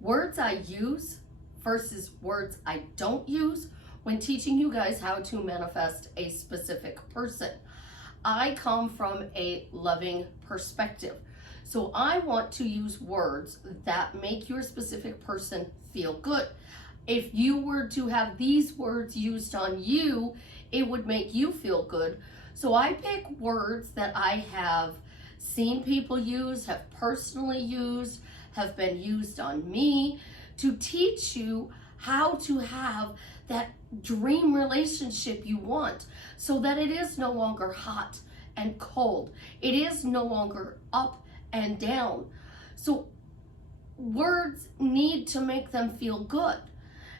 words I use versus words I don't use when teaching you guys how to manifest a specific person. I come from a loving perspective. So I want to use words that make your specific person feel good. If you were to have these words used on you, it would make you feel good. So I pick words that I have seen people use, have personally used, have been used on me to teach you how to have that dream relationship you want, so that it is no longer hot and cold. It is no longer up and down. So words need to make them feel good.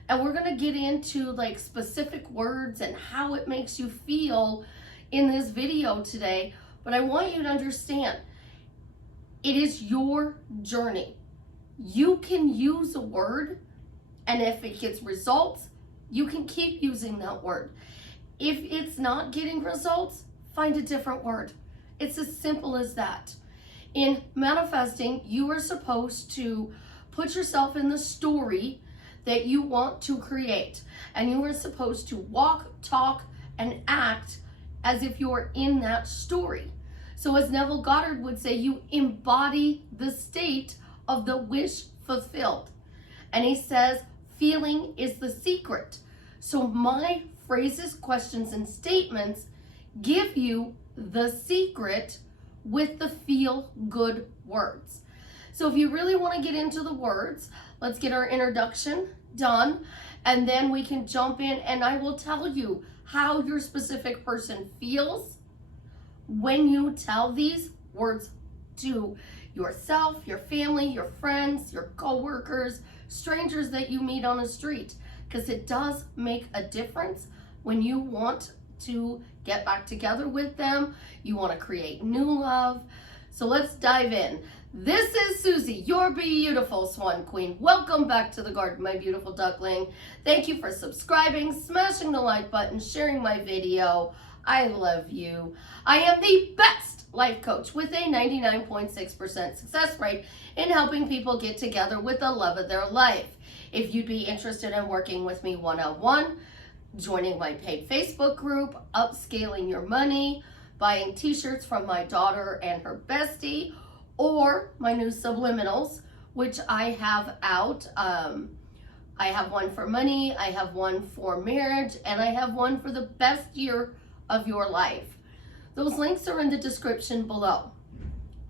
And we're going to get into like specific words and how it makes you feel in this video today. But I want you to understand, it is your journey. You can use a word, and if it gets results, you can keep using that word. If it's not getting results, find a different word. It's as simple as that. In manifesting, you are supposed to put yourself in the story that you want to create. And you are supposed to walk, talk, and act as if you're in that story. So as Neville Goddard would say, you embody the state of the wish fulfilled. And he says, feeling is the secret. So my phrases, questions, and statements give you the secret with the feel good words. So if you really want to get into the words, let's get our introduction done, and then we can jump in and I will tell you how your specific person feels when you tell these words to yourself, your family, your friends, your coworkers, strangers that you meet on the street, because it does make a difference when you want to get back together with them, you want to create new love. So let's dive in. This is Susie, your beautiful Swan Queen. Welcome back to the garden, my beautiful duckling. Thank you for subscribing, smashing the like button, sharing my video. I love you. I am the best life coach with a 99.6% success rate in helping people get together with the love of their life. If you'd be interested in working with me one-on-one, joining my paid Facebook group, upscaling your money, buying t-shirts from my daughter and her bestie, or my new subliminals, which I have out. I have one for money, I have one for marriage, and I have one for the best year of your life. Those links are in the description below.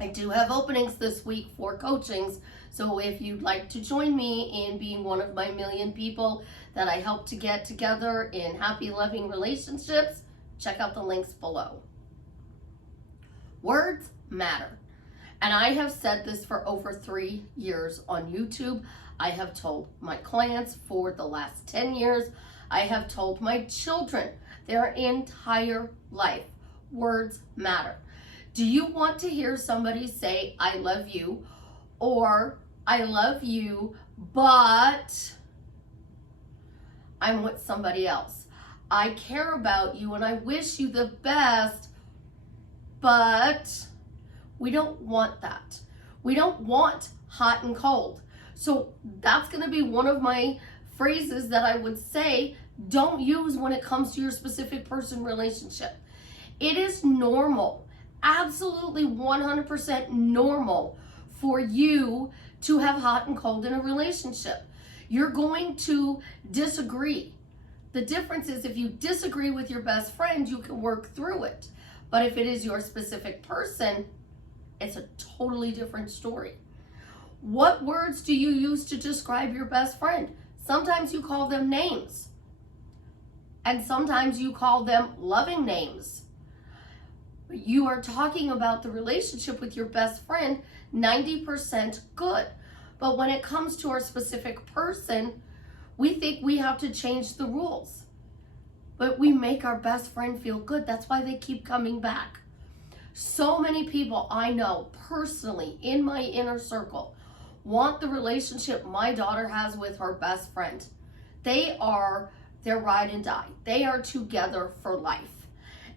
I do have openings this week for coachings, so if you'd like to join me in being one of my million people that I help to get together in happy, loving relationships, check out the links below. Words matter. And I have said this for over 3 years on YouTube. I have told my clients for the last 10 years. I have told my children their entire life. Words matter. Do you want to hear somebody say, I love you, or I love you, but I'm with somebody else? I care about you and I wish you the best, but we don't want that. We don't want hot and cold. So that's going to be one of my phrases that I would say don't use when it comes to your specific person relationship. It is normal, absolutely 100% normal for you to have hot and cold in a relationship. You're going to disagree. The difference is if you disagree with your best friend, you can work through it. But if it is your specific person, it's a totally different story. What words do you use to describe your best friend? Sometimes you call them names. And sometimes you call them loving names. You are talking about the relationship with your best friend, 90% good. But when it comes to our specific person, we think we have to change the rules. But we make our best friend feel good. That's why they keep coming back. So many people I know personally in my inner circle want the relationship my daughter has with her best friend. They are their ride and die. They are together for life.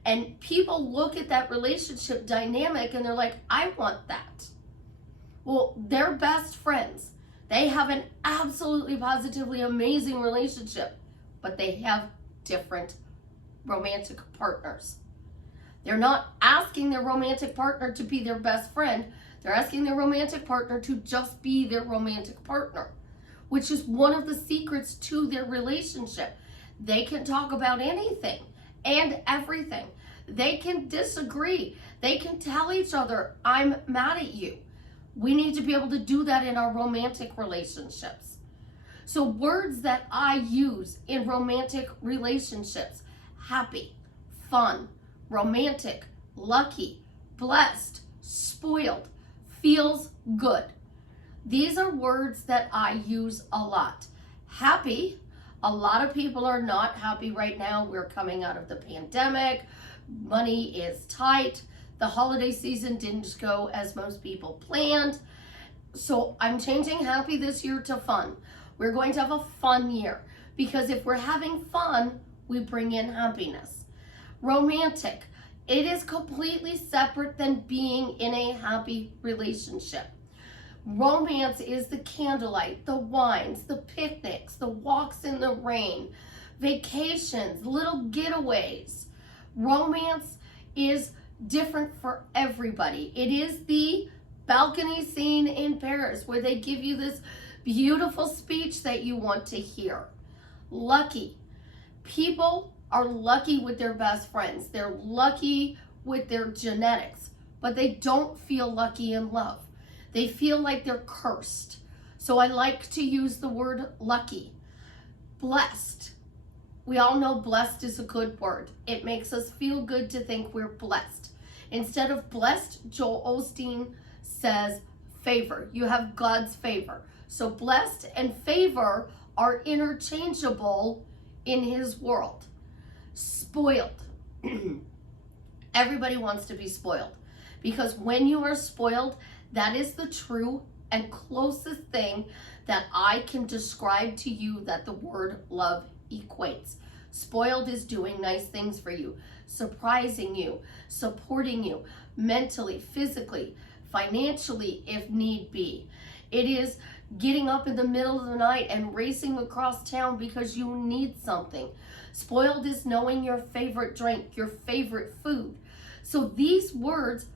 And people look at that relationship dynamic and they're like, I want that. Well, they're best friends. They have an absolutely positively amazing relationship, but they have different romantic partners. They're not asking their romantic partner to be their best friend. They're asking their romantic partner to just be their romantic partner, which is one of the secrets to their relationship. They can talk about anything and everything. They can disagree. They can tell each other, I'm mad at you. We need to be able to do that in our romantic relationships. So words that I use in romantic relationships: happy, fun, romantic, lucky, blessed, spoiled, feels good. These are words that I use a lot. Happy, a lot of people are not happy right now. We're coming out of the pandemic. Money is tight. The holiday season didn't go as most people planned. So I'm changing happy this year to fun. We're going to have a fun year, because if we're having fun, we bring in happiness. Romantic, it is completely separate than being in a happy relationship. Romance is the candlelight, the wines, the picnics, the walks in the rain, vacations, little getaways. Romance is different for everybody. It is the balcony scene in Paris where they give you this beautiful speech that you want to hear. Lucky. People are lucky with their best friends. They're lucky with their genetics, but they don't feel lucky in love. They feel like they're cursed. So I like to use the word lucky. Blessed. We all know blessed is a good word. It makes us feel good to think we're blessed. Instead of blessed, Joel Osteen says favor. You have God's favor. So blessed and favor are interchangeable in his world. Spoiled. Everybody wants to be spoiled, because when you are spoiled, that is the true and closest thing that I can describe to you that the word love equates. Spoiled is doing nice things for you, surprising you, supporting you mentally, physically, financially if need be. It is getting up in the middle of the night and racing across town because you need something. Spoiled is knowing your favorite drink, your favorite food. So these words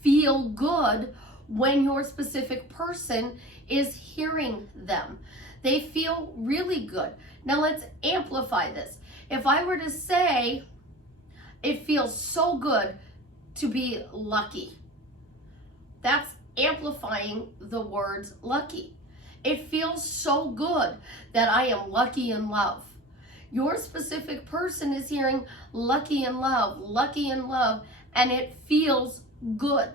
feel good when your specific person is hearing them. They feel really good. Now let's amplify this. If I were to say, it feels so good to be lucky, that's amplifying the words lucky. It feels so good that I am lucky in love. Your specific person is hearing lucky in love, and it feels good.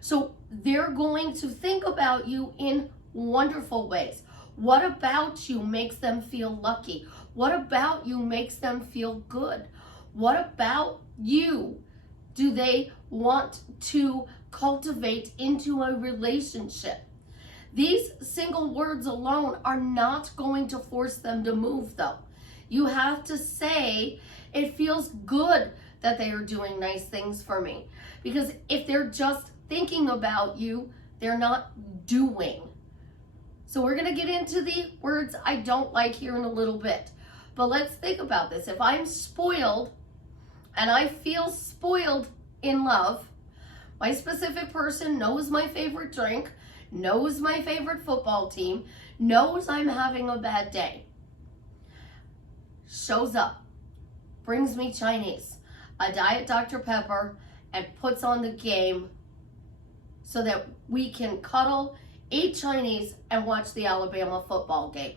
So they're going to think about you in wonderful ways. What about you makes them feel lucky? What about you makes them feel good? What about you do they want to cultivate into a relationship? These single words alone are not going to force them to move, though. You have to say, it feels good that they are doing nice things for me. Because if they're just thinking about you, they're not doing. So we're going to get into the words I don't like here in a little bit. But let's think about this. If I'm spoiled and I feel spoiled in love, my specific person knows my favorite drink, knows my favorite football team, knows I'm having a bad day, shows up, brings me Chinese, a Diet Dr. Pepper, and puts on the game so that we can cuddle, eat Chinese, and watch the Alabama football game.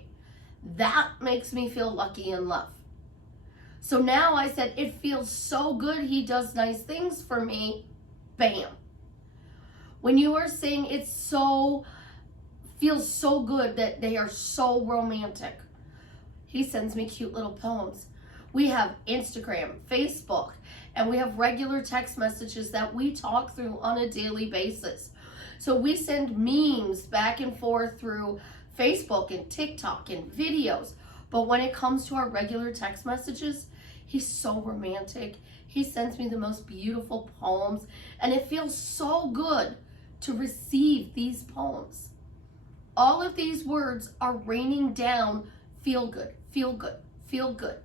That makes me feel lucky in love. So now I said, it feels so good, he does nice things for me, bam. When you are saying feels so good that they are so romantic, he sends me cute little poems. We have Instagram, Facebook, and we have regular text messages that we talk through on a daily basis. So we send memes back and forth through Facebook and TikTok and videos. But when it comes to our regular text messages, he's so romantic. He sends me the most beautiful poems, and it feels so good to receive these poems. All of these words are raining down feel good, feel good, feel good.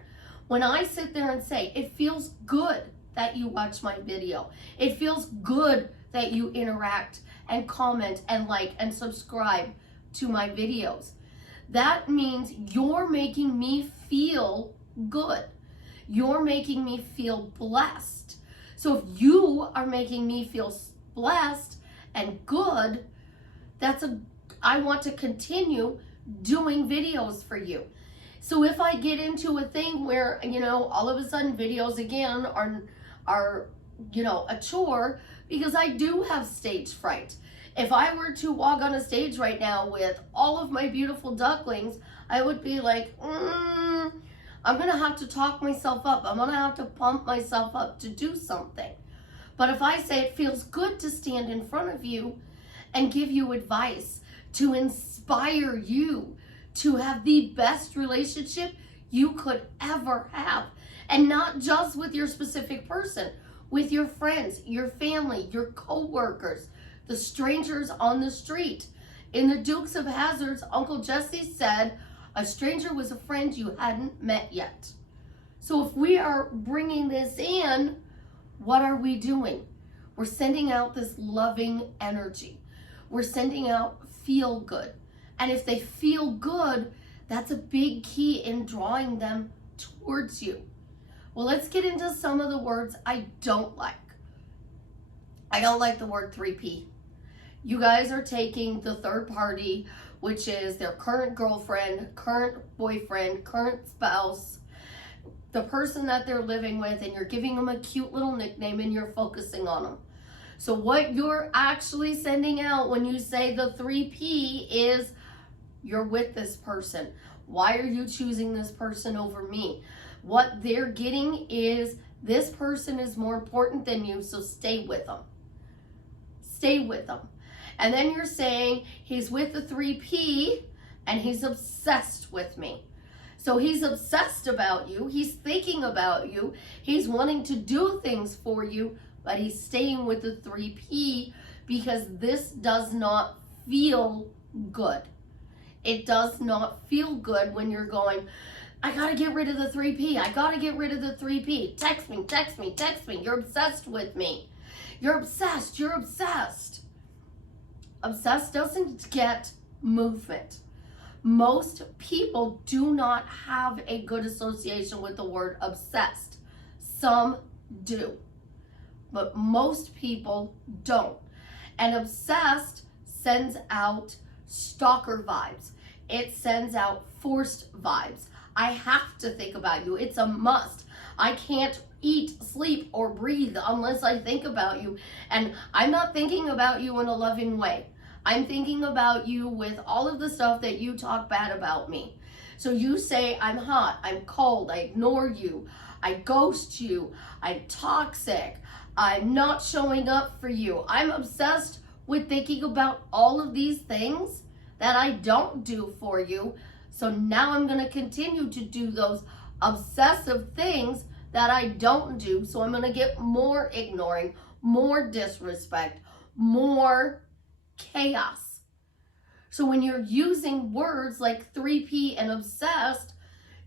When I sit there and say, it feels good that you watch my video, it feels good that you interact and comment and like and subscribe to my videos, that means you're making me feel good. You're making me feel blessed. So if you are making me feel blessed and good, I want to continue doing videos for you. So if I get into a thing where, all of a sudden videos again are a chore, because I do have stage fright. If I were to walk on a stage right now with all of my beautiful ducklings, I would be like, I'm going to have to talk myself up. I'm going to have to pump myself up to do something. But if I say it feels good to stand in front of you and give you advice, to inspire you to have the best relationship you could ever have, and not just with your specific person, with your friends, your family, your co-workers, the strangers on the street. In the Dukes of Hazzard's, Uncle Jesse said, a stranger was a friend you hadn't met yet. So if we are bringing this in, what are we doing? We're sending out this loving energy. We're sending out feel good. And if they feel good, that's a big key in drawing them towards you. Well, let's get into some of the words I don't like. I don't like the word 3P. You guys are taking the third party, which is their current girlfriend, current boyfriend, current spouse, the person that they're living with, and you're giving them a cute little nickname and you're focusing on them. So what you're actually sending out when you say the 3P is, you're with this person. Why are you choosing this person over me? What they're getting is, this person is more important than you, so stay with them. Stay with them. And then you're saying he's with the 3P and he's obsessed with me. So he's obsessed about you. He's thinking about you. He's wanting to do things for you, but he's staying with the 3P because this does not feel good. It does not feel good when you're going, I gotta get rid of the 3P. I gotta get rid of the 3P. Text me, text me, text me. You're obsessed with me. You're obsessed. You're obsessed. Obsessed doesn't get movement. Most people do not have a good association with the word obsessed. Some do, but most people don't. And obsessed sends out stalker vibes. It sends out forced vibes. I have to think about you. It's a must. I can't eat, sleep, or breathe unless I think about you. And I'm not thinking about you in a loving way. I'm thinking about you with all of the stuff that you talk bad about me. So you say, I'm hot, I'm cold, I ignore you, I ghost you, I'm toxic, I'm not showing up for you. I'm obsessed with thinking about all of these things that I don't do for you. So now I'm going to continue to do those obsessive things that I don't do. So I'm going to get more ignoring, more disrespect, more chaos. So when you're using words like 3P and obsessed,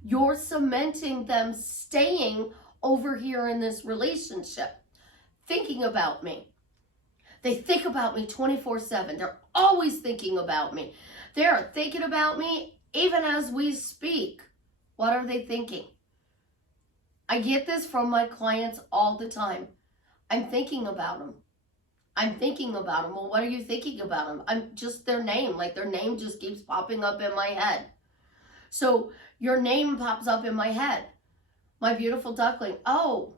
you're cementing them staying over here in this relationship, thinking about me. They think about me 24/7. They're always thinking about me. They're thinking about me even as we speak. What are they thinking? I get this from my clients all the time. I'm thinking about them. I'm thinking about them. Well, what are you thinking about them? I'm just their name. Like their name just keeps popping up in my head. So your name pops up in my head. My beautiful duckling. Oh,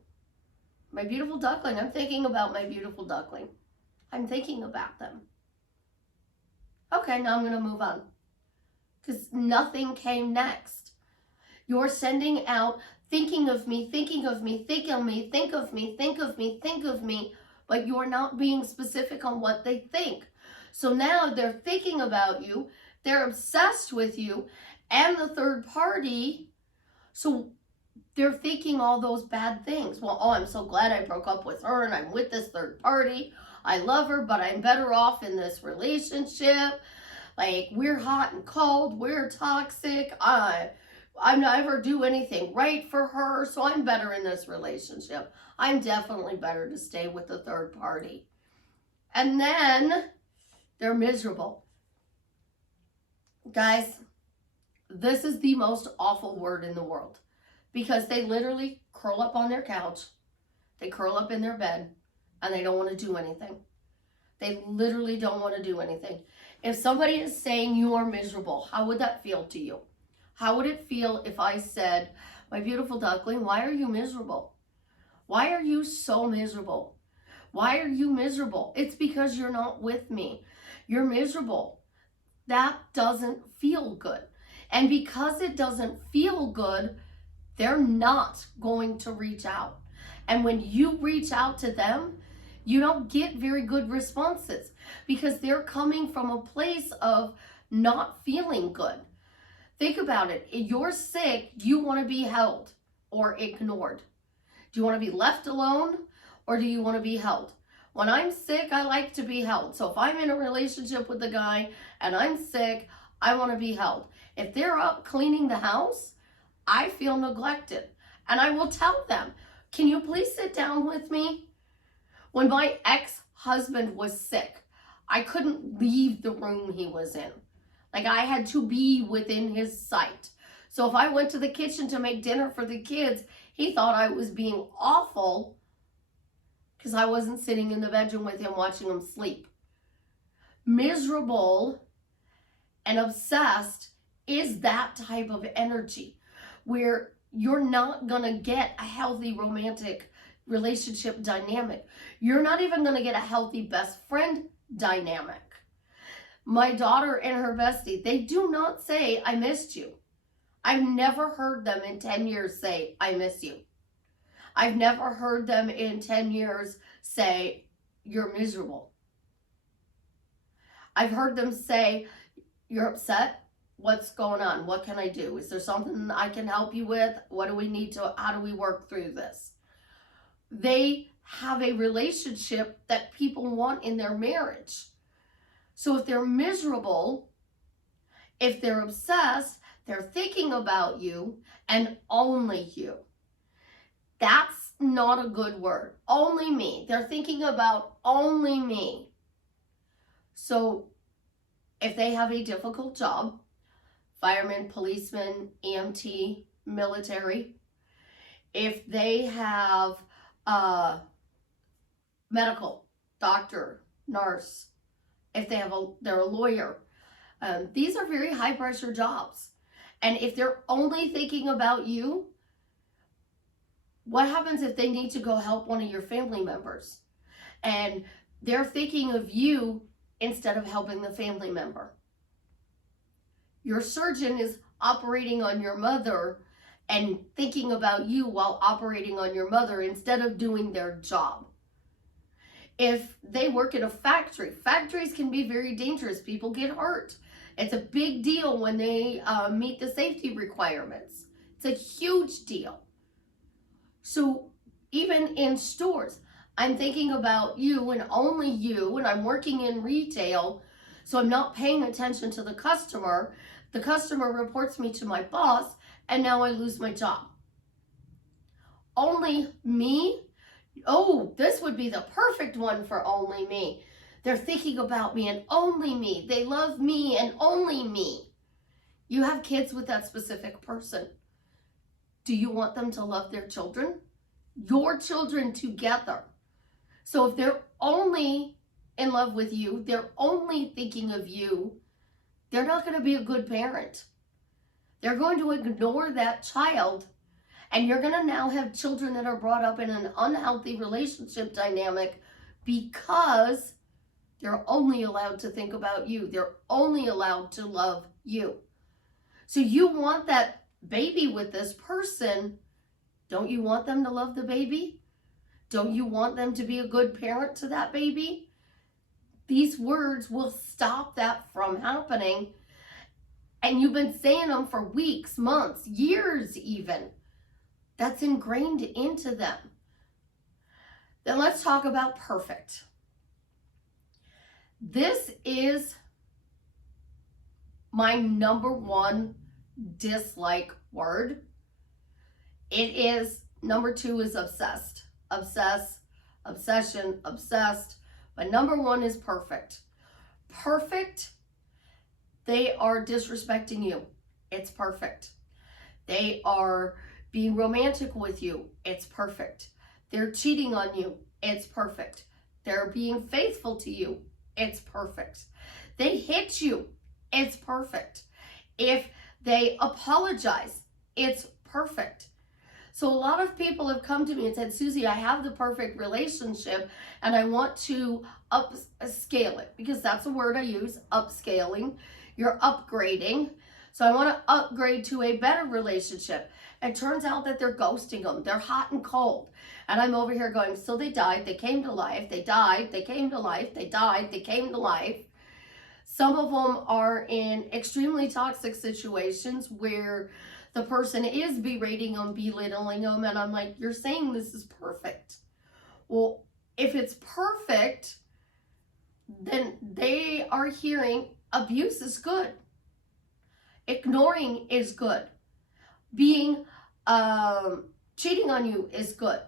my beautiful duckling. I'm thinking about my beautiful duckling. I'm thinking about them. Okay, now I'm going to move on. Because nothing came next. You're sending out thinking of me, thinking of me, think of me, think of me, think of me, think of me. But you're not being specific on what they think. So now they're thinking about you, they're obsessed with you, and the third party, so they're thinking all those bad things. Well, oh, I'm so glad I broke up with her and I'm with this third party. I love her, but I'm better off in this relationship. Like, we're hot and cold, we're toxic, I never do anything right for her, so I'm better in this relationship. I'm definitely better to stay with the third party. And then they're miserable. Guys, this is the most awful word in the world, because they literally curl up on their couch, they curl up in their bed, and they don't want to do anything. They literally don't want to do anything. If somebody is saying you are miserable, how would that feel to you? How would it feel if I said, my beautiful duckling, why are you miserable? Why are you so miserable? Why are you miserable? It's because you're not with me. You're miserable. That doesn't feel good. And because it doesn't feel good, they're not going to reach out. And when you reach out to them, you don't get very good responses, because they're coming from a place of not feeling good. Think about it. If you're sick, you want to be held or ignored. Do you want to be left alone, or do you want to be held? When I'm sick, I like to be held. So if I'm in a relationship with a guy and I'm sick, I want to be held. If they're up cleaning the house, I feel neglected. And I will tell them, can you please sit down with me? When my ex-husband was sick, I couldn't leave the room he was in. Like, I had to be within his sight. So if I went to the kitchen to make dinner for the kids, he thought I was being awful because I wasn't sitting in the bedroom with him watching him sleep. Miserable and obsessed is that type of energy where you're not going to get a healthy romantic relationship dynamic. You're not even going to get a healthy best friend dynamic. My daughter and her bestie, they do not say, I missed you. I've never heard them in 10 years say, I miss you. I've never heard them in 10 years say, you're miserable. I've heard them say, you're upset. What's going on? What can I do? Is there something I can help you with? What do we need to, how do we work through this? They have a relationship that people want in their marriage. So if they're miserable, if they're obsessed, they're thinking about you and only you. That's not a good word. Only me. They're thinking about only me. So if they have a difficult job, fireman, policeman, EMT, military, if they have medical, doctor, nurse, if they have they're a lawyer, these are very high pressure jobs. And if they're only thinking about you, what happens if they need to go help one of your family members and they're thinking of you instead of helping the family member? Your surgeon is operating on your mother and thinking about you while operating on your mother instead of doing their job. If they work in a factory, factories can be very dangerous. People get hurt. It's a big deal when they meet the safety requirements. It's a huge deal. So even in stores, I'm thinking about you and only you, and I'm working in retail, so I'm not paying attention to the customer. The customer reports me to my boss, and now I lose my job. Only me? Oh, this would be the perfect one for only me. They're thinking about me and only me. They love me and only me. You have kids with that specific person. Do you want them to love their children? Your children together. So if they're only in love with you, they're only thinking of you, they're not going to be a good parent. They're going to ignore that child, and you're going to now have children that are brought up in an unhealthy relationship dynamic because they're only allowed to think about you. They're only allowed to love you. So you want that baby with this person. Don't you want them to love the baby? Don't you want them to be a good parent to that baby? These words will stop that from happening. And you've been saying them for weeks, months, years even. That's ingrained into them. Then let's talk about perfect. This is my number one dislike word. It is, number 2 is obsessed. Obsess, obsession, obsessed. But number 1 is perfect. Perfect, they are disrespecting you. It's perfect. They are being romantic with you. It's perfect. They're cheating on you. It's perfect. They're being faithful to you. It's perfect. They hit you. It's perfect. If they apologize, it's perfect. So a lot of people have come to me and said, Susie, I have the perfect relationship and I want to upscale it, because that's a word I use, upscaling. You're upgrading. So I want to upgrade to a better relationship. It turns out that they're ghosting them. They're hot and cold. And I'm over here going, so they died, they came to life, they died, they came to life, they died, they came to life. Some of them are in extremely toxic situations where the person is berating them, belittling them, and I'm like, you're saying this is perfect. Well, if it's perfect, then they are hearing abuse is good. Ignoring is good. Being, cheating on you is good.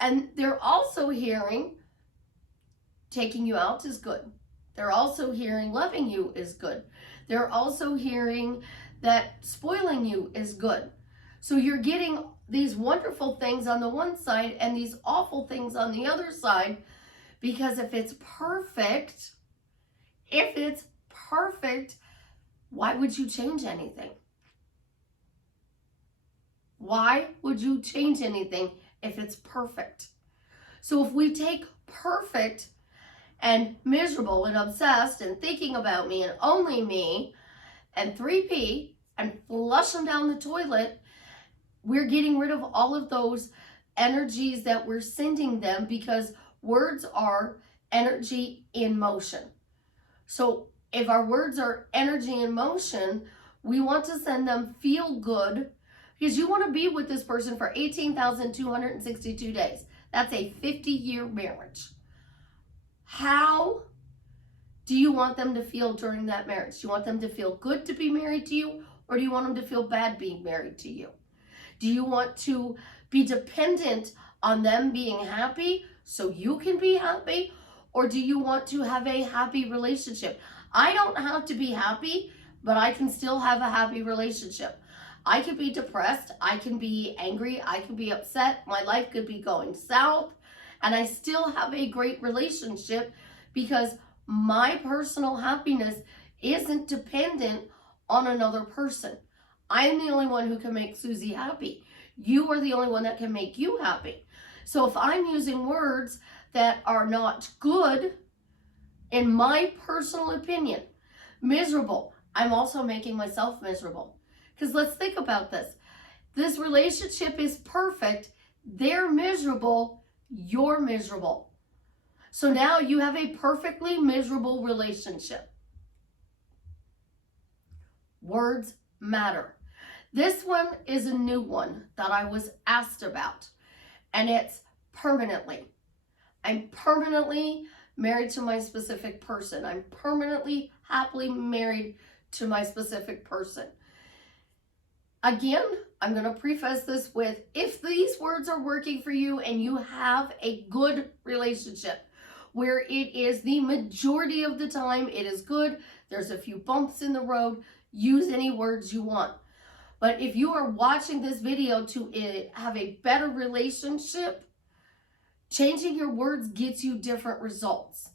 And they're also hearing taking you out is good. They're also hearing loving you is good. They're also hearing that spoiling you is good. So you're getting these wonderful things on the one side and these awful things on the other side, because if it's perfect, why would you change anything? Why would you change anything if it's perfect? So if we take perfect and miserable and obsessed and thinking about me and only me and 3P and flush them down the toilet, we're getting rid of all of those energies that we're sending them, because words are energy in motion. So if our words are energy in motion, we want to send them feel good, because you want to be with this person for 18,262 days. That's a 50-year marriage. How do you want them to feel during that marriage? Do you want them to feel good to be married to you, or do you want them to feel bad being married to you? Do you want to be dependent on them being happy so you can be happy, or do you want to have a happy relationship? I don't have to be happy, but I can still have a happy relationship. I could be depressed, I can be angry, I can be upset, my life could be going south, and I still have a great relationship, because my personal happiness isn't dependent on another person. I'm the only one who can make Susie happy. You are the only one that can make you happy. So if I'm using words that are not good, in my personal opinion, miserable, I'm also making myself miserable. Because let's think about this. This relationship is perfect. They're miserable. You're miserable. So now you have a perfectly miserable relationship. Words matter. This one is a new one that I was asked about, and it's permanently. I'm permanently married to my specific person. I'm permanently, happily married to my specific person. Again, I'm going to preface this with, if these words are working for you and you have a good relationship where it is the majority of the time it is good, there's a few bumps in the road, use any words you want. But if you are watching this video to have a better relationship, changing your words gets you different results.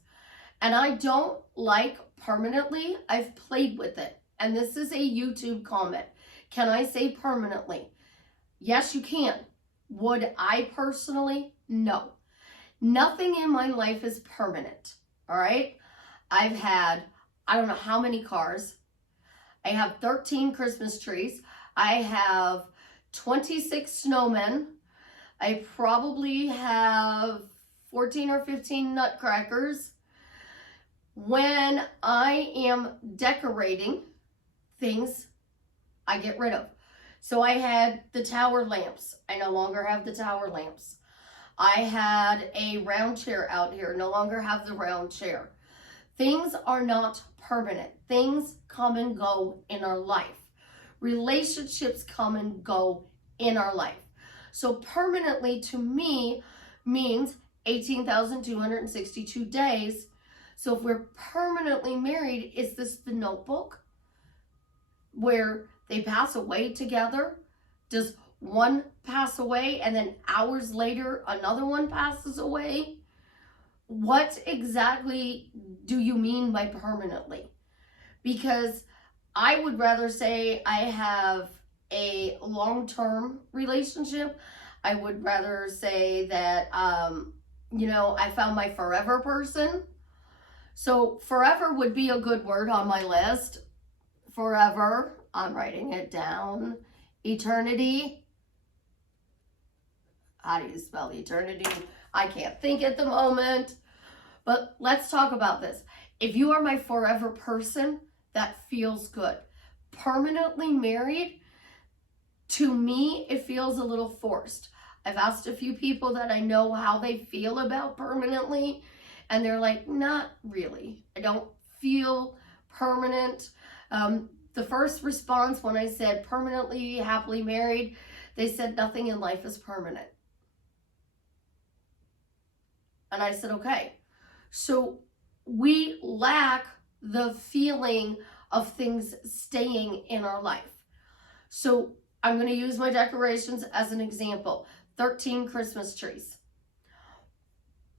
And I don't like permanently. I've played with it. And this is a YouTube comment. Can I say permanently? Yes, you can. Would I personally? No. Nothing in my life is permanent. All right? I've had, I don't know how many cars. I have 13 Christmas trees. I have 26 snowmen. I probably have 14 or 15 nutcrackers. When I am decorating things, I get rid of. So I had the tower lamps. I no longer have the tower lamps. I had a round chair out here. No longer have the round chair. Things are not permanent. Things come and go in our life. Relationships come and go in our life. So permanently to me means 18,262 days. So if we're permanently married, is this the Notebook where they pass away together? Does one pass away and then hours later another one passes away? What exactly do you mean by permanently? Because I would rather say I have a long-term relationship. I would rather say that, I found my forever person. So forever would be a good word on my list. Forever, I'm writing it down. Eternity. How do you spell eternity? I can't think at the moment. But let's talk about this. If you are my forever person, that feels good. Permanently married, to me, it feels a little forced. I've asked a few people that I know how they feel about permanently, and they're like, not really. I don't feel permanent. The first response when I said permanently, happily married, they said nothing in life is permanent. And I said, okay. So we lack the feeling of things staying in our life. So I'm going to use my decorations as an example. 13 Christmas trees.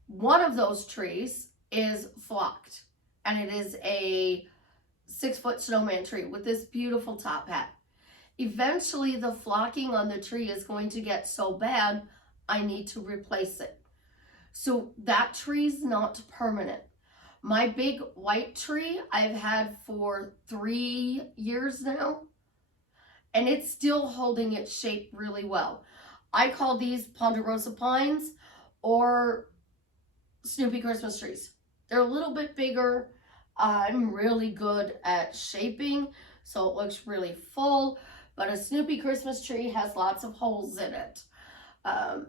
One of those trees is flocked, and it is a 6-foot snowman tree with this beautiful top hat. Eventually, the flocking on the tree is going to get so bad, I need to replace it. So that tree's not permanent. My big white tree I've had for 3 years now, and it's still holding its shape really well. I call these Ponderosa pines or Snoopy Christmas trees. They're a little bit bigger. I'm really good at shaping, so it looks really full, but a Snoopy Christmas tree has lots of holes in it.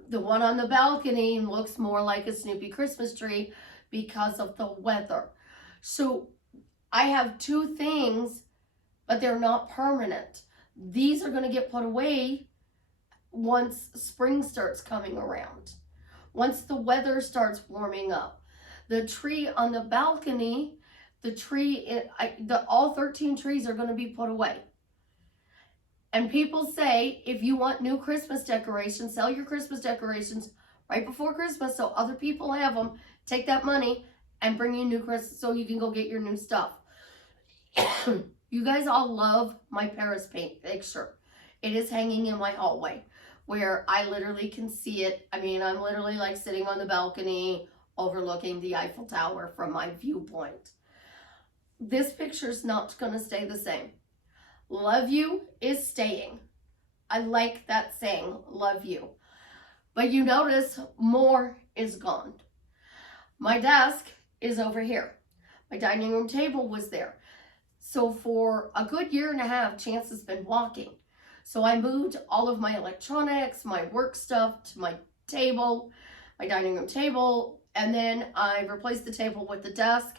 The one on the balcony looks more like a Snoopy Christmas tree because of the weather. So I have two things, but they're not permanent. These are going to get put away once spring starts coming around. Once the weather starts warming up. The tree on the balcony, all 13 trees are going to be put away. And people say, if you want new Christmas decorations, sell your Christmas decorations right before Christmas so other people have them. Take that money and bring you new Christmas so you can go get your new stuff. You guys all love my Paris paint picture. It is hanging in my hallway where I literally can see it. I mean, I'm literally like sitting on the balcony overlooking the Eiffel Tower from my viewpoint. This picture's not going to stay the same. Love you is staying. I like that saying, love you. But you notice more is gone. My desk is over here. My dining room table was there. So for a good year and a half, Chance has been walking. So I moved all of my electronics, my work stuff to my table, my dining room table, and then I replaced the table with the desk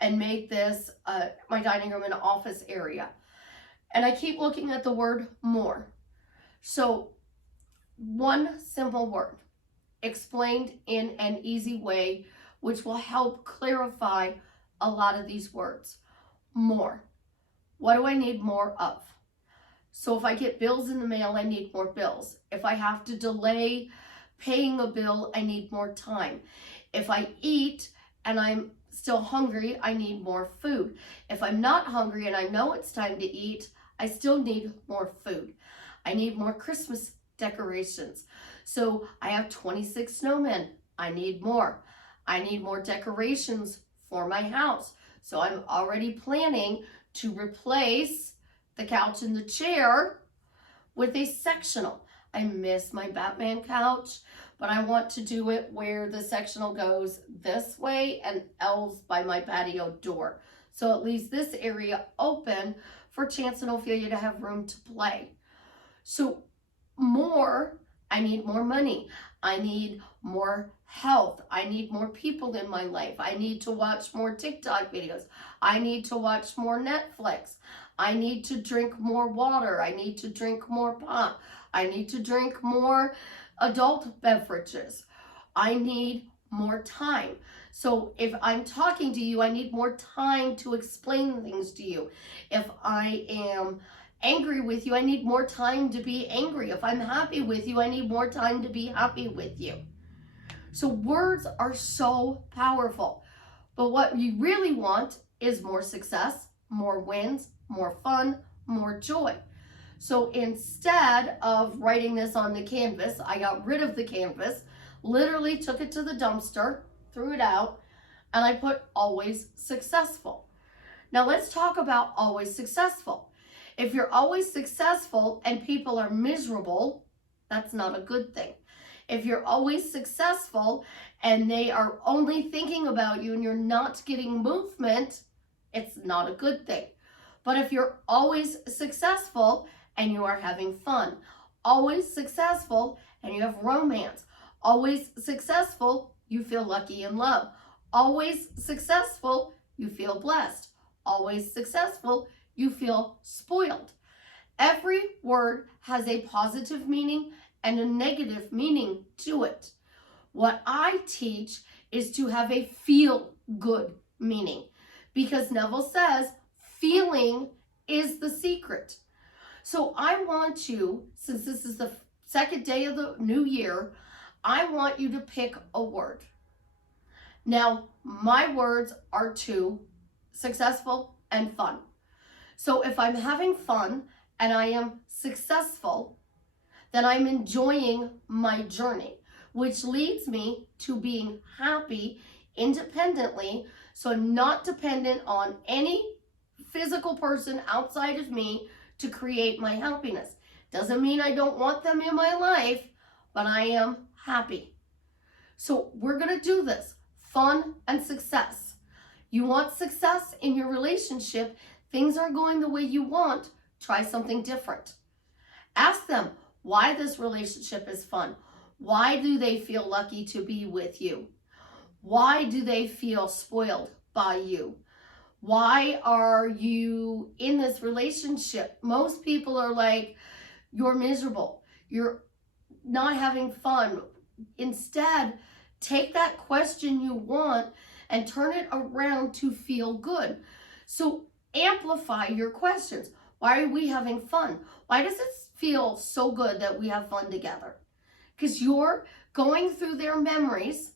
and made this my dining room an office area. And I keep looking at the word more. So one simple word explained in an easy way, which will help clarify a lot of these words. More. What do I need more of? So if I get bills in the mail, I need more bills. If I have to delay paying a bill, I need more time. If I eat and I'm still hungry, I need more food. If I'm not hungry and I know it's time to eat, I still need more food. I need more Christmas decorations. So I have 26 snowmen. I need more. I need more decorations for my house. So I'm already planning to replace the couch and the chair with a sectional. I miss my Batman couch, but I want to do it where the sectional goes this way and L's by my patio door. So it leaves this area open for Chance and Ophelia to have room to play. So more, I need more money. I need more health. I need more people in my life. I need to watch more TikTok videos. I need to watch more Netflix. I need to drink more water. I need to drink more pop. I need to drink more adult beverages. I need more time. So if I'm talking to you, I need more time to explain things to you. If I am angry with you, I need more time to be angry. If I'm happy with you, I need more time to be happy with you. So words are so powerful. But what you really want is more success, more wins, more fun, more joy. So instead of writing this on the canvas, I got rid of the canvas, literally took it to the dumpster, threw it out, and I put always successful. Now let's talk about always successful. If you're always successful and people are miserable, that's not a good thing. If you're always successful and they are only thinking about you and you're not getting movement, it's not a good thing. But if you're always successful and you are having fun, always successful and you have romance, always successful, you feel lucky in love, always successful, you feel blessed, always successful, you feel spoiled. Every word has a positive meaning and a negative meaning to it. What I teach is to have a feel good meaning, because Neville says feeling is the secret. So I want you, since this is the second day of the new year, I want you to pick a word. Now, my words are two: successful and fun. So if I'm having fun and I am successful, then I'm enjoying my journey, which leads me to being happy independently. So I'm not dependent on any physical person outside of me to create my happiness. Doesn't mean I don't want them in my life, but I am happy. So we're going to do this. Fun and success. You want success in your relationship. Things aren't going the way you want. Try something different. Ask them why this relationship is fun. Why do they feel lucky to be with you? Why do they feel spoiled by you? Why are you in this relationship? Most people are like, you're miserable. You're not having fun. Instead, take that question you want and turn it around to feel good. So amplify your questions. Why are we having fun? Why does it feel so good that we have fun together? Because you're going through their memories,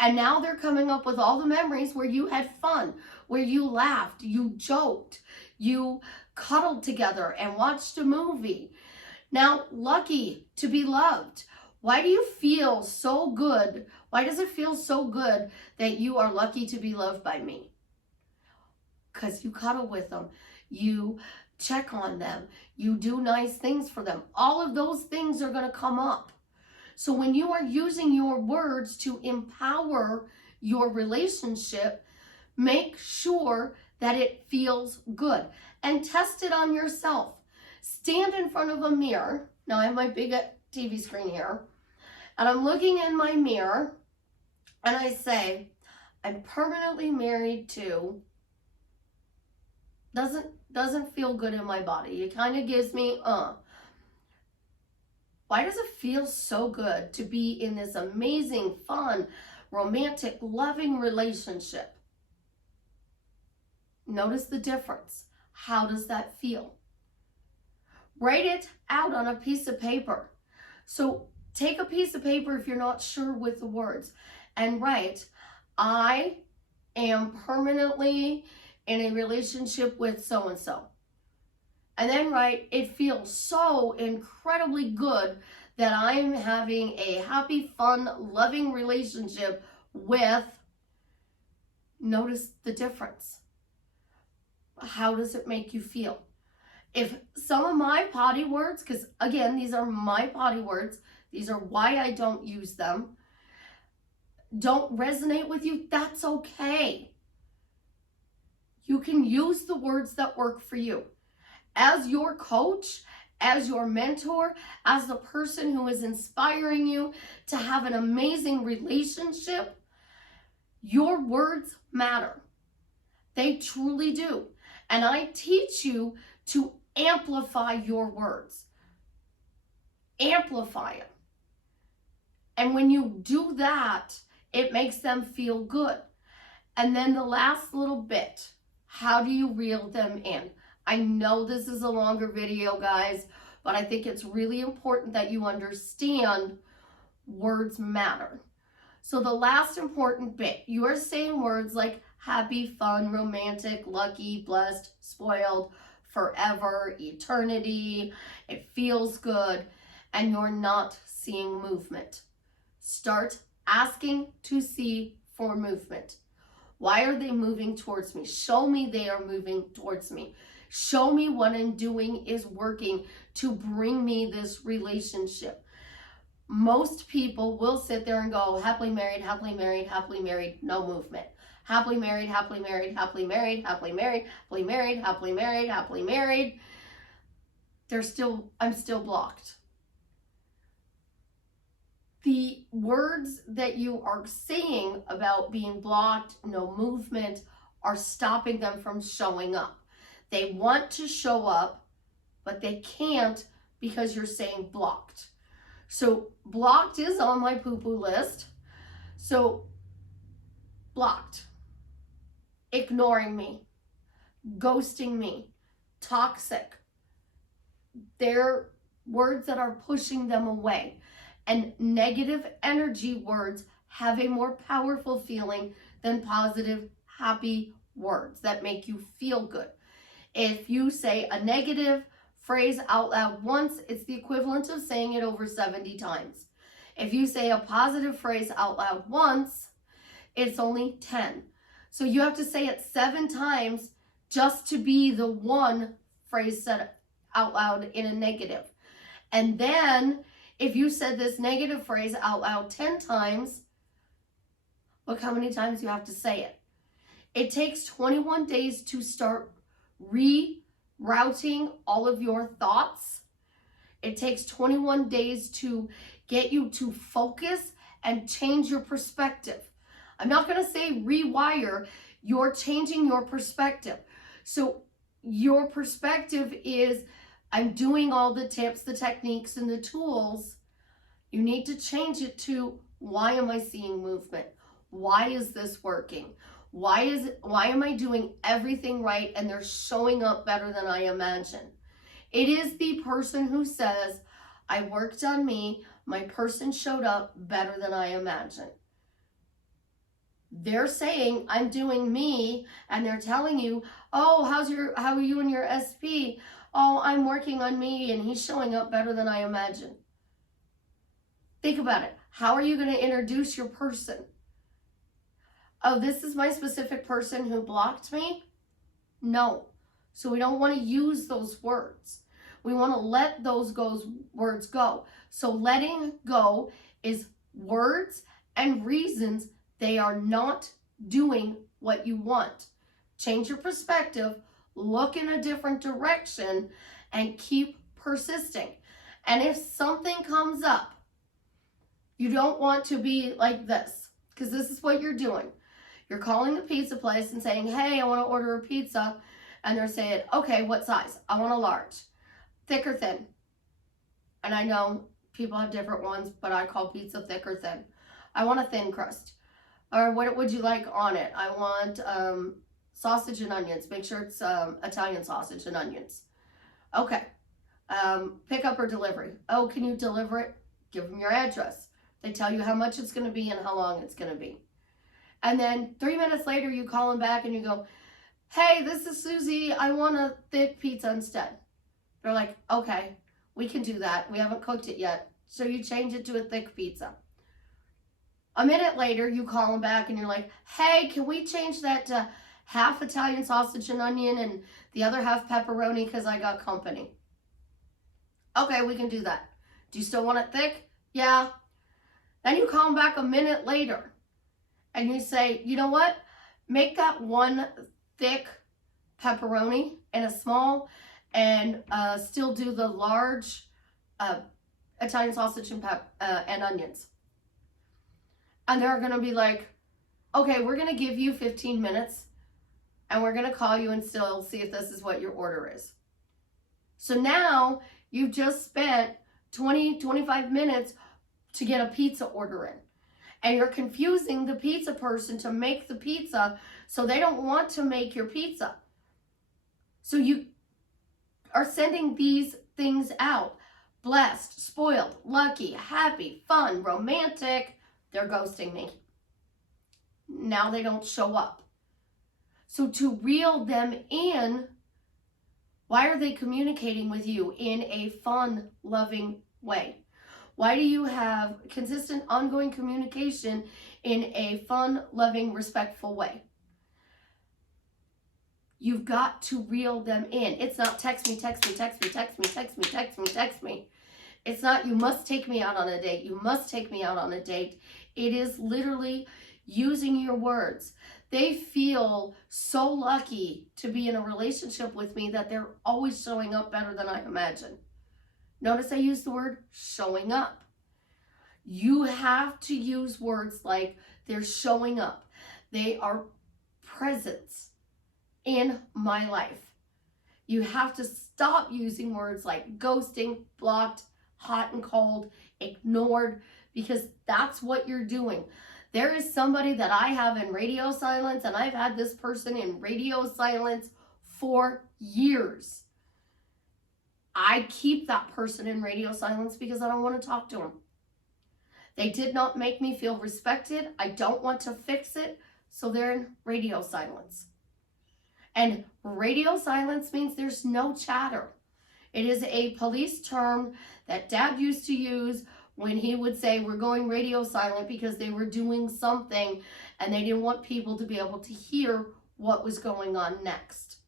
and now they're coming up with all the memories where you had fun, where you laughed, you joked, you cuddled together and watched a movie. Now, lucky to be loved. Why do you feel so good? Why does it feel so good that you are lucky to be loved by me? Because you cuddle with them. You check on them. You do nice things for them. All of those things are going to come up. So when you are using your words to empower your relationship, make sure that it feels good and test it on yourself. Stand in front of a mirror. Now I have my big TV screen here, and I'm looking in my mirror and I say, I'm permanently married to, doesn't feel good in my body. It kind of gives me, Why does it feel so good to be in this amazing, fun, romantic, loving relationship? Notice the difference. How does that feel? Write it out on a piece of paper. So take a piece of paper if you're not sure with the words and write, I am permanently in a relationship with so-and-so. And then write, it feels so incredibly good that I'm having a happy, fun, loving relationship with. Notice the difference. How does it make you feel? If some of my potty words, because again, these are my potty words, these are why I don't use them, don't resonate with you, that's okay. You can use the words that work for you. As your coach, as your mentor, as the person who is inspiring you to have an amazing relationship, your words matter. They truly do. And I teach you to amplify your words. Amplify them. And when you do that, it makes them feel good. And then the last little bit, how do you reel them in? I know this is a longer video, guys, but I think it's really important that you understand words matter. So the last important bit, you are saying words like happy, fun, romantic, lucky, blessed, spoiled, forever, eternity, it feels good, and you're not seeing movement. Start asking to see for movement. Why are they moving towards me? Show me they are moving towards me. Show me what I'm doing is working to bring me this relationship. Most people will sit there and go, happily married, happily married, happily married, no movement. Happily married, happily married, happily married, happily married, happily married, happily married, happily married. I'm still blocked. The words that you are saying about being blocked, no movement, are stopping them from showing up. They want to show up, but they can't because you're saying blocked. So blocked is on my poo-poo list. So blocked, ignoring me, ghosting me, toxic. They're words that are pushing them away. And negative energy words have a more powerful feeling than positive, happy words that make you feel good. If you say a negative phrase out loud once, it's the equivalent of saying it over 70 times. If you say a positive phrase out loud once, it's only 10. So you have to say it 7 times just to be the one phrase said out loud in a negative. And then if you said this negative phrase out loud 10 times, look how many times you have to say it. It takes 21 days to start rerouting all of your thoughts. It takes 21 days to get you to focus and change your perspective. I'm not going to say rewire, you're changing your perspective. So your perspective is, I'm doing all the tips, the techniques, and the tools. You need to change it to, why am I seeing movement? Why is this working? Why am I doing everything right and they're showing up better than I imagined? It is the person who says, I worked on me, my person showed up better than I imagined. They're saying, I'm doing me, and they're telling you, oh, how are you and your SP? Oh, I'm working on me and he's showing up better than I imagined. Think about it. How are you going to introduce your person? Oh, this is my specific person who blocked me? No. So we don't want to use those words. We want to let those words go. So letting go is words and reasons they are not doing what you want. Change your perspective, look in a different direction, and keep persisting. And if something comes up, you don't want to be like this, because this is what you're doing. You're calling the pizza place and saying, hey, I want to order a pizza. And they're saying, okay, what size? I want a large. Thick or thin? And I know people have different ones, but I call pizza thick or thin. I want a thin crust. Or what would you like on it? I want sausage and onions. Make sure it's Italian sausage and onions. Okay. Pick up or delivery. Oh, can you deliver it? Give them your address. They tell you how much it's going to be and how long it's going to be. And then 3 minutes later, you call them back and you go, hey, this is Susie. I want a thick pizza instead. They're like, okay, we can do that. We haven't cooked it yet. So you change it to a thick pizza. A minute later, you call them back and you're like, hey, can we change that to half Italian sausage and onion and the other half pepperoni because I got company? Okay, we can do that. Do you still want it thick? Yeah. Then you call them back a minute later and you say, you know what? Make that one thick pepperoni and a small, and still do the large Italian sausage and onions. And they're going to be like, okay, we're going to give you 15 minutes and we're going to call you and still see if this is what your order is. So now you've just spent 20, 25 minutes to get a pizza order in. And you're confusing the pizza person to make the pizza, so they don't want to make your pizza. So you are sending these things out. Blessed, spoiled, lucky, happy, fun, romantic. They're ghosting me. Now they don't show up. So to reel them in, why are they communicating with you in a fun, loving way? Why do you have consistent, ongoing communication in a fun, loving, respectful way? You've got to reel them in. It's not text me, text me, text me, text me, text me, text me, text me. It's not you must take me out on a date. You must take me out on a date. It is literally using your words. They feel so lucky to be in a relationship with me that they're always showing up better than I imagine. Notice I use the word showing up. You have to use words like they're showing up. They are presence in my life. You have to stop using words like ghosting, blocked, hot and cold, ignored, because that's what you're doing. There is somebody that I have in radio silence, and I've had this person in radio silence for years. I keep that person in radio silence because I don't want to talk to them. They did not make me feel respected. I don't want to fix it, so they're in radio silence. And radio silence means there's no chatter. It is a police term that Dad used to use when he would say we're going radio silent because they were doing something and they didn't want people to be able to hear what was going on next.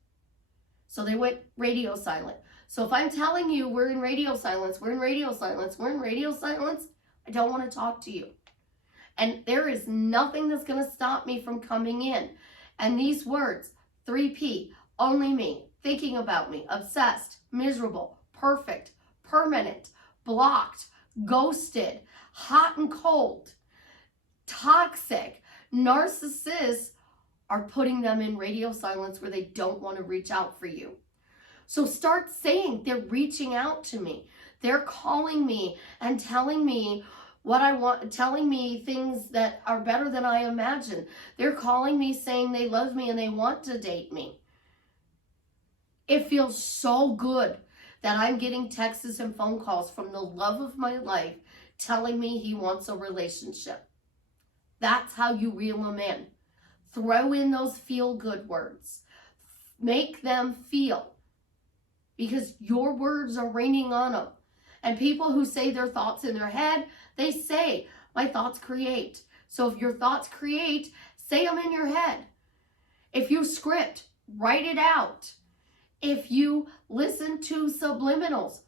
So they went radio silent. So if I'm telling you we're in radio silence, we're in radio silence, we're in radio silence, I don't want to talk to you. And there is nothing that's going to stop me from coming in. And these words, 3P, only me, thinking about me, obsessed, miserable, perfect, permanent, blocked, ghosted, hot and cold, toxic, narcissists are putting them in radio silence where they don't want to reach out for you. So start saying they're reaching out to me. They're calling me and telling me what I want, telling me things that are better than I imagine. They're calling me saying they love me and they want to date me. It feels so good that I'm getting texts and phone calls from the love of my life telling me he wants a relationship. That's how you reel them in. Throw in those feel-good words. Make them feel, because your words are raining on them. And people who say their thoughts in their head, they say, my thoughts create. So if your thoughts create, say them in your head. If you script, write it out. If you listen to subliminals,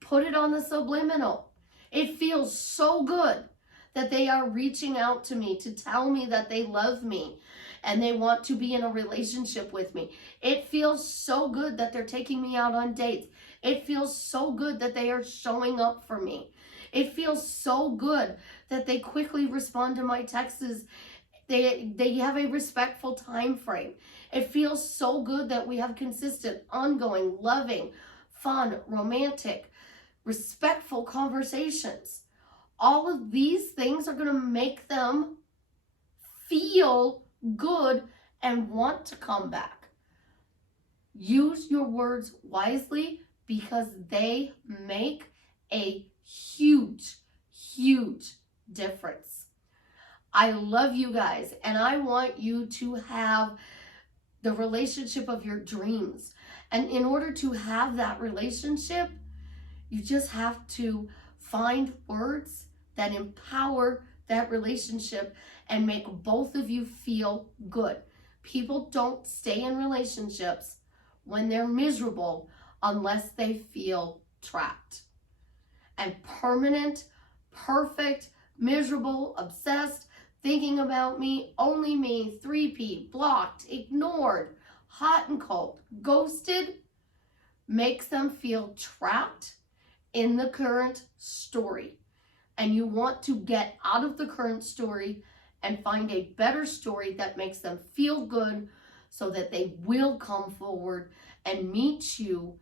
put it on the subliminal. It feels so good that they are reaching out to me to tell me that they love me and they want to be in a relationship with me. It feels so good that they're taking me out on dates. It feels so good that they are showing up for me. It feels so good that they quickly respond to my texts. They have a respectful time frame. It feels so good that we have consistent, ongoing, loving, fun, romantic, respectful conversations. All of these things are going to make them feel good and want to come back. Use your words wisely because they make a huge, huge difference. I love you guys, and I want you to have the relationship of your dreams. And in order to have that relationship, you just have to find words that empower that relationship and make both of you feel good. People don't stay in relationships when they're miserable unless they feel trapped. And permanent, perfect, miserable, obsessed, thinking about me, only me, 3P, blocked, ignored, hot and cold, ghosted, makes them feel trapped in the current story, and you want to get out of the current story and find a better story that makes them feel good so that they will come forward and meet you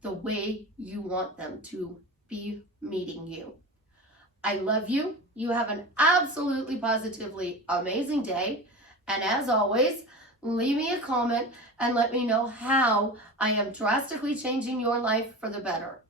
the way you want them to be meeting you. I love you. You have an absolutely positively amazing day. And as always, leave me a comment and let me know how I am drastically changing your life for the better.